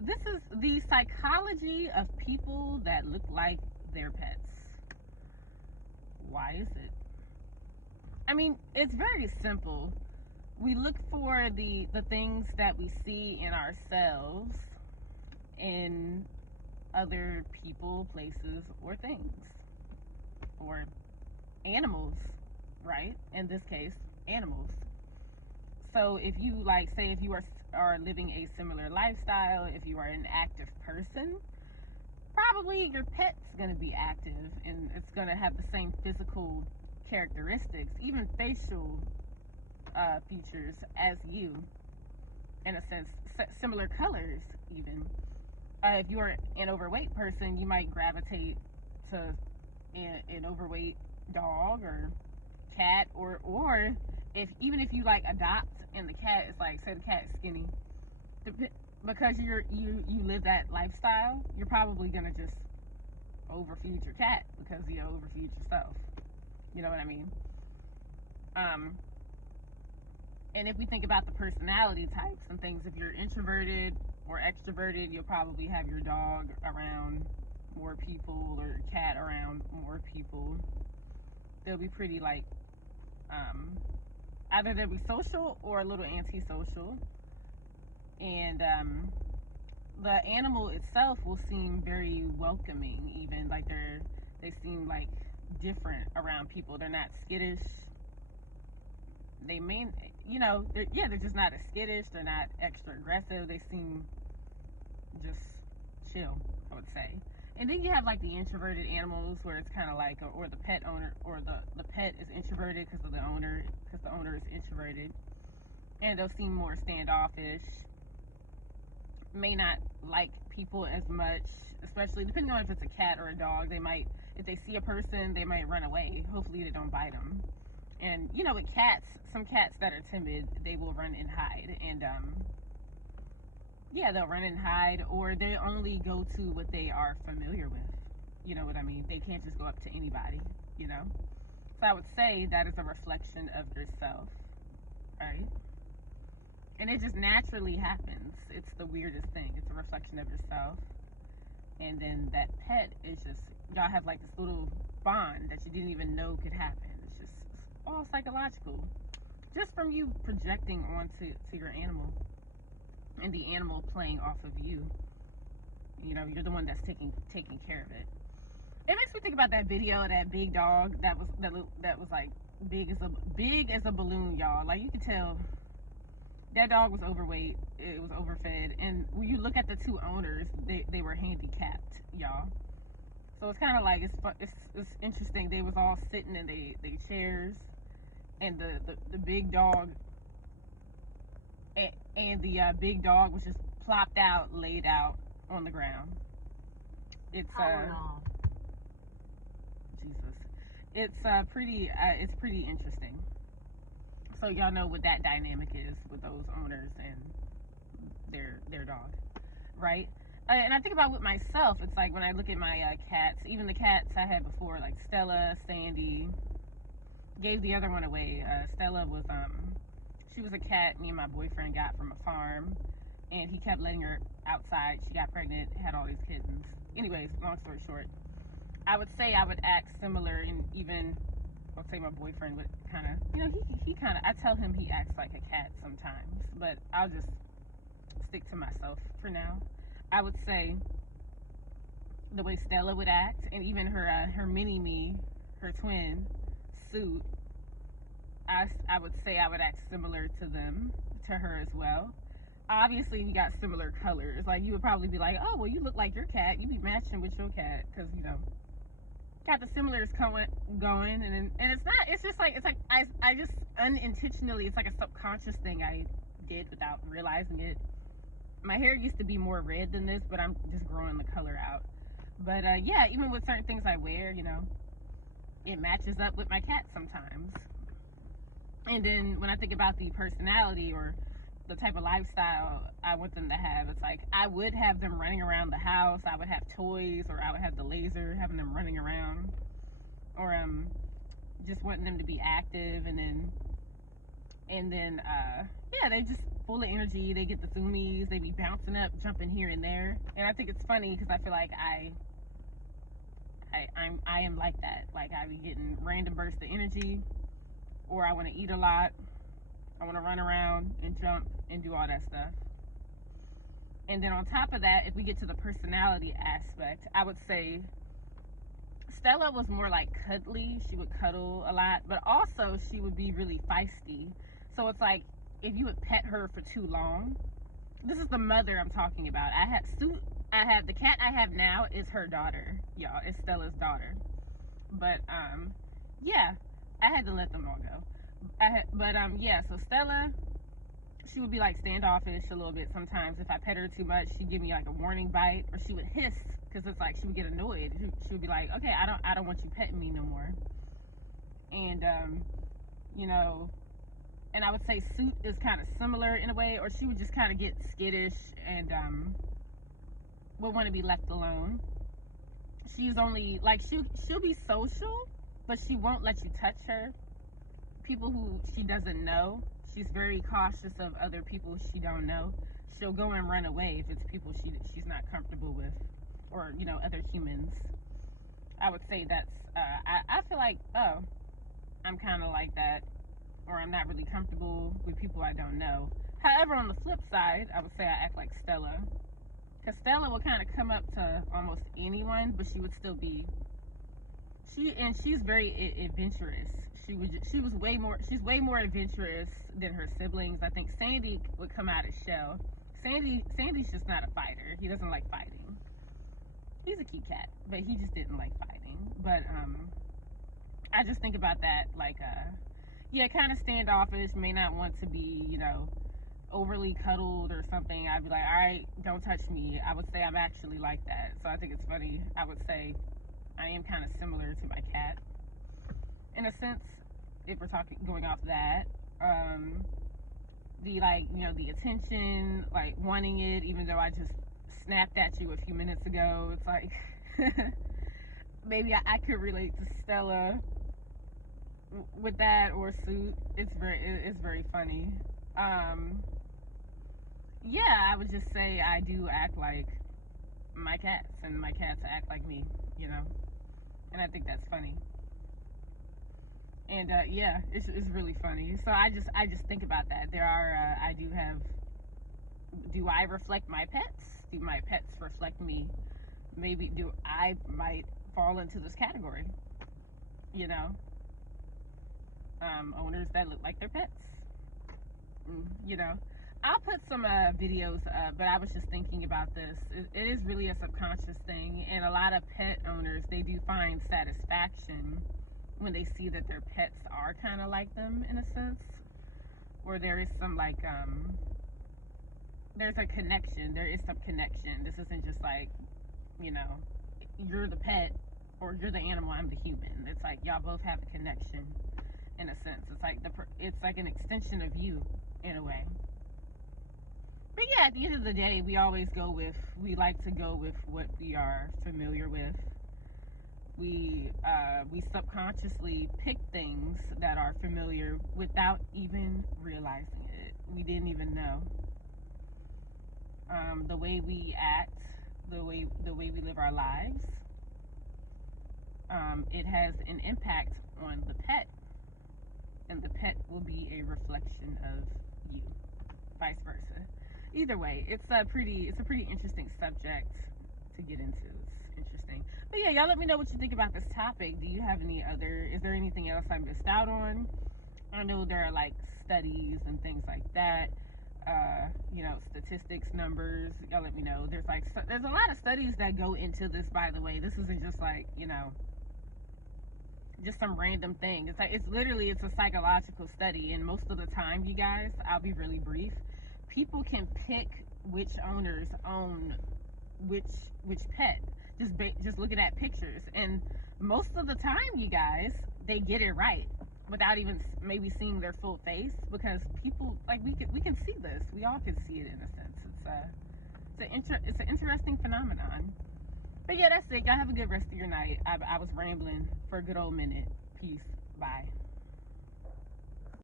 This is the psychology of people that look like their pets. Why is it? I mean, it's very simple. We look for the things that we see in ourselves in other people, places, or things, or animals, right? In this case, animals. So if you like, say, if you are living a similar lifestyle, if you are an active person, probably your pet's going to be active and it's going to have the same physical characteristics, even facial features as you, in a sense, similar colors even. If you're an overweight person, you might gravitate to an overweight dog or cat, or if even if you like adopt and the cat is like, say the cat is skinny, because you live that lifestyle, you're probably gonna just overfeed your cat because you overfeed yourself. You know what I mean? Um, and if we think about the personality types and things, if you're introverted or extroverted, you'll probably have your dog around more people or your cat around more people. They'll be pretty like, either they'll be social or a little antisocial. And the animal itself will seem very welcoming, even like they seem like different around people. They're not skittish. They mean, they're just not as skittish. They're not extra aggressive. They seem just chill, I would say. And then you have like the introverted animals where it's kind of like, or the pet owner, or the pet is introverted because the owner is introverted, and they'll seem more standoffish, may not like people as much, especially depending on if it's a cat or a dog. They might, if they see a person, they might run away. Hopefully they don't bite them. And with cats, some cats that are timid, they will run and hide. And yeah, they'll run and hide, or they only go to what they are familiar with. You know what I mean? They can't just go up to anybody, So I would say that is a reflection of yourself, right? And it just naturally happens. It's the weirdest thing. It's a reflection of yourself. And then that pet is just, y'all have like this little bond that you didn't even know could happen. It's all psychological. Just from you projecting onto your animal, and the animal playing off of you. You're the one that's taking care of it. It makes me think about that video of that big dog that was like big as a balloon, y'all. Like, you could tell that dog was overweight, it was overfed, and when you look at the two owners, they were handicapped, y'all. So it's kind of like, it's interesting. They was all sitting in they chairs, and the big dog and the big dog was just plopped out, laid out on the ground. It's Jesus. It's pretty interesting. So y'all know what that dynamic is with those owners and their dog, right? And I think about with myself, it's like when I look at my cats, even the cats I had before, like Stella, Sandy, gave the other one away. Stella was she was a cat me and my boyfriend got from a farm, and he kept letting her outside. She got pregnant, had all these kittens. Anyways, long story short, I would say I would act similar, and even I'll say my boyfriend would kind of, he kind of, I tell him he acts like a cat sometimes, but I'll just stick to myself for now. I would say the way Stella would act, and even her mini me, her twin, Suit, I would say I would act similar to her as well. Obviously, we got similar colors. Like, you would probably be like, oh, well, you look like your cat. You be matching with your cat because, got the similars going, and it's not. It's just like, I just unintentionally. It's like a subconscious thing I did without realizing it. My hair used to be more red than this, but I'm just growing the color out. But yeah, even with certain things I wear, it matches up with my cat sometimes. And then when I think about the personality or the type of lifestyle I want them to have, it's like I would have them running around the house. I would have toys, or I would have the laser, having them running around, or just wanting them to be active. And then yeah, they just full of energy. They get the zoomies. They be bouncing up, jumping here and there. And I think it's funny because I feel like I am like that. Like, I be getting random bursts of energy, or I want to eat a lot. I want to run around and jump and do all that stuff. And then on top of that, if we get to the personality aspect, I would say Stella was more like cuddly. She would cuddle a lot, but also she would be really feisty. So it's like, if you would pet her for too long, this is the mother I'm talking about. I have the cat I have now is her daughter, y'all. It's Stella's daughter. But yeah, I had to let them all go. Yeah. So Stella, she would be like standoffish a little bit sometimes. If I pet her too much, she'd give me like a warning bite, or she would hiss because it's like she would get annoyed. She would be like, "Okay, I don't want you petting me no more." And you know, and I would say Suit is kind of similar in a way, or she would just kind of get skittish and would want to be left alone. She's only like she'll be social, but she won't let you touch her. People who she doesn't know, she's very cautious of other people she don't know. She'll go and run away if it's people she's not comfortable with, or other humans. I would say that's I feel like, oh, I'm kind of like that, or I'm not really comfortable with people I don't know. However, on the flip side, I would say I act like Stella, because Stella will kind of come up to almost anyone, but she would still be she's very adventurous. She's way more adventurous than her siblings. I think Sandy would come out of shell. Sandy's just not a fighter. He doesn't like fighting. He's a cute cat, but he just didn't like fighting. But I just think about that, like yeah, kind of standoffish, may not want to be, overly cuddled or something. I'd be like, all right, don't touch me. I would say I'm actually like that. So I think it's funny. I would say I am kind of similar to my cat in a sense, if we're going off that. The attention, like wanting it, even though I just snapped at you a few minutes ago. It's like maybe I could relate to Stella with that, or Suit. It's very funny. Yeah, I would just say I do act like my cats, and my cats act like me, and I think that's funny. And yeah, it's really funny. So I just think about that. There are do I reflect my pets? Do my pets reflect me? Maybe do I might fall into this category? You know, owners that look like their pets. You know, I'll put some videos up, but I was just thinking about this. It is really a subconscious thing, and a lot of pet owners, they do find satisfaction when they see that their pets are kind of like them in a sense, or there is some like there's a connection. There is some connection. This isn't just like, you're the pet or you're the animal, I'm the human. It's like y'all both have a connection in a sense. It's like an extension of you in a way. But yeah, at the end of the day, we like to go with what we are familiar with. We subconsciously pick things that are familiar without even realizing it. We didn't even know. The way we act, the way we live our lives, it has an impact on the pet, and the pet will be a reflection of you, vice versa. Either way, it's a pretty interesting subject to get into. It's interesting. But yeah, y'all let me know what you think about this topic. Is there anything else I missed out on? I know there are like studies and things like that. Statistics, numbers. Y'all let me know. There's a lot of studies that go into this, by the way. This isn't just like, just some random thing. It's a psychological study, and most of the time, you guys, I'll be really brief. People can pick which owners own which pet, just looking at pictures, and most of the time, you guys, they get it right without even maybe seeing their full face, because people, like, we can see this. We all can see it in a sense. It's an interesting phenomenon. But yeah, that's it. Y'all have a good rest of your night. I was rambling for a good old minute. Peace. Bye.